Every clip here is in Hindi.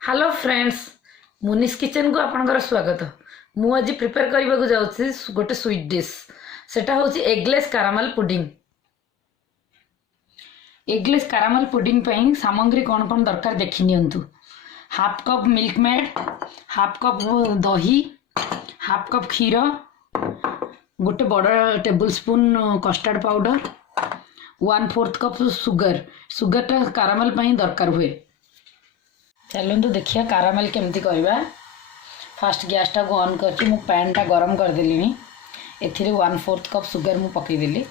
हेलो फ्रेंड्स, मुनिस किचन को आपनकर स्वागत। मु आज प्रिपेयर करने को जाऊँ गोटे स्वीट डिश। सेटा होची eggless caramel pudding. Eggless caramel pudding पई सामग्री कौन कौन दरकार देखि नियंतु। Half cup Milkmaid, half cup दही, हाफ कप क्षीर, गोटे बड़ tablespoon custard powder, 1/4 cup sugar. सुगरटा कारामेल पई दरकार हुए। चलते देखिए कारामेल केमती करवा। फास्ट गैस टा को ऑन करके मु पैन टा गरम कर देली। एथिरे 1/4 कप सुगर मु पकई देली।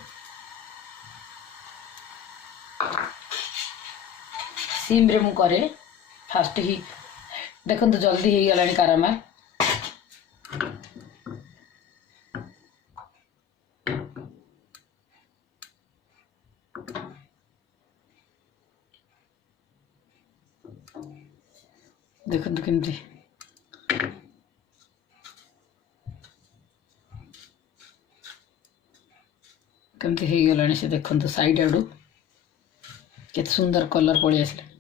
सिम रे मु करे फास्ट ही देखो तो जल्दी ही गलानी कारामेल। देखो तो केमती केमती हो गलानी से देखो तो साइड आड़ू के सुंदर कलर पड़ी आसले।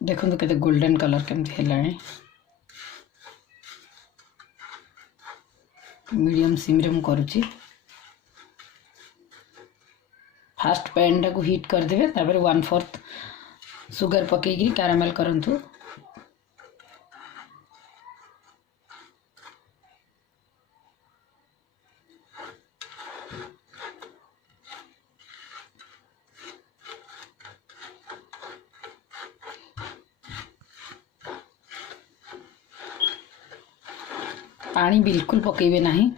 देखो तो केते गोल्डन कलर केमती हेलानी। मीडियम सिम रे मु करूची। फास्ट पैन टा को हीट कर देबे, तापर 1/4 सुगर पकेगी कैरामेल करंतु। पानी बिल्कुल पकेबे नहीं।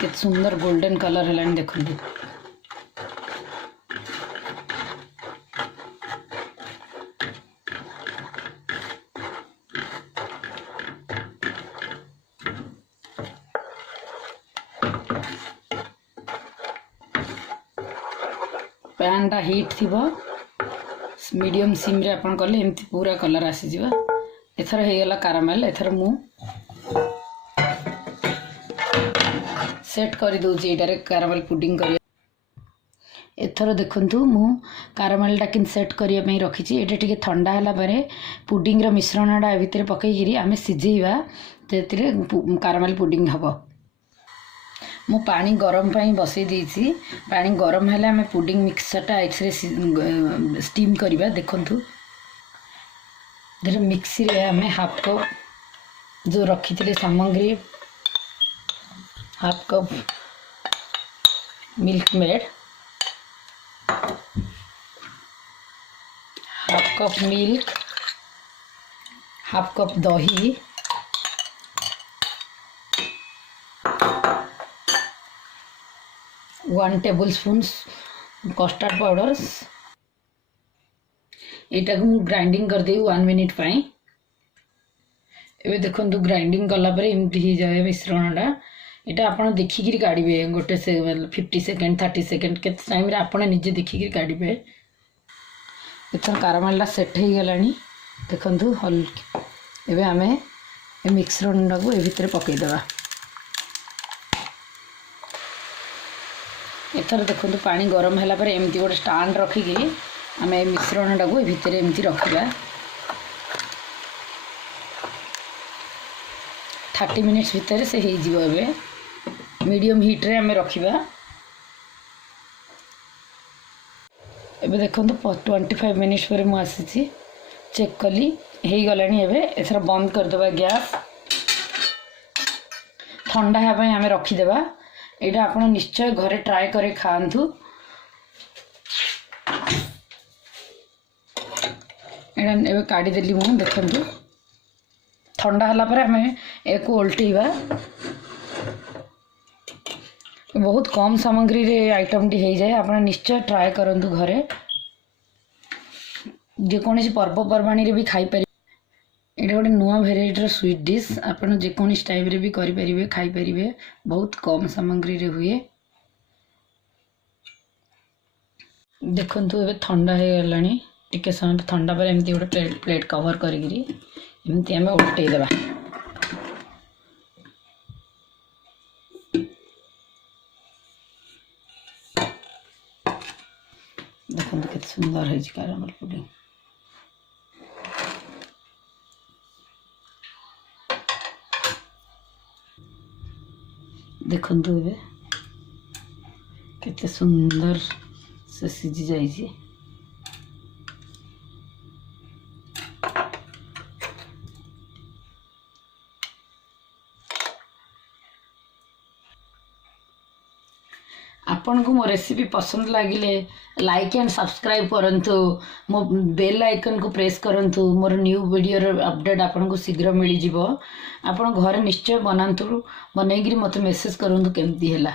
केते सुंदर गोल्डन कलर हेलानी देखंतु। पैन टा हीट थी मीडियम सिम रे अपन कले एमती पूरा कलर आसी जीवा। एथर हे गला कारामेल। एथर मु सेट कर दउची एटारे कारामेल पुडिंग करिया। एथर देखंतु मु कारामेल टा किन सेट करिया पई रखिची। एटा टिके ठंडा हला परे पुडिंग रो मिश्रणडा ए भितरे पकई गिरी आमे सिजेइबा, तेतिरे कारामेल पुडिंग हबो। मु पानी गरम पाई बसई देइछि। पानी गरम हेले आमे पुडिंग मिक्सर टा एक्सरे स्टीम करिबा। देखंतु धर मिक्सी रे आमे हाफ कप जो रखिथिले सामग्री, half cup Milkmaid, half cup milk, half cup दही, 1 टेबल स्पून कस्टर्ड पाउडर। एटा को ग्राइंडिंग कर दे 1 मिनिट पाई। एबे देखो ग्राइंडिंग कला परे एमती ही जाए मिश्रणटा। एटा आपण देखि गिरी काढिबे गोटे से 50 सेकंड 30 सेकंड के टाइम रे आपण निजे देखि गिरी काढिबे। एथर कारामेलटा सेट हो गलानी देखंतु हल। एबे आमे ए मिश्रणटा को ए भितरे पकई देबा। एथर देखो पानी गरम है एमती गोटे स्टांड रखिकी आम मिश्रण टाक भितर एमती रखा। 30 मिनिट्स भितर से हो मीडियम हीट रे आम रखा। एबे देखो 25 मिनिट्स पर मुझे आसी चेक कली हो गलानी। एथर बंद करदे गैस। ठंडा होगा आम रखीदेवा। एटा आपण निश्चय घरे ट्राए करे खांतु। एटा एबे काढी देली मु देखंतु। ठंडा हला पर हमें एक उल्टीबा। बहुत कम सामग्री रे आइटम टी हो जाए। आपण निश्चय ट्राए करंतु घरे। जेकोसी पर्वपर्वाणी रे भी खाई पारे। एटा गोटे नुआ भेराइटर स्वीट डिश आपन जेकोसी टाइप रे भी करि परिबे खाई परिबे। बहुत कम सामग्री रे हुए। देखंतु एबे ठंडा हे गलानी टिके समय ठंडा पर एमती गोटे प्लेट कवर करिगिरी एमती आमे उल्टै देबा। देखंतु केते सुंदर है कैरामल पुडिंग। देखंतु एबे केते सुंदर से सिझी जाइए। आपन को मो रेसिपी पसंद लगिले लाइक एंड सब्सक्राइब करंतु। मो बेल आइकन को प्रेस करंतु। मोर न्यू वीडियो रो अपडेट आपन को शीघ्र मिल जिवो। आपन घर निश्चय बनांतु। बनैगिरी मते मेसेज करंतु केमती हैला।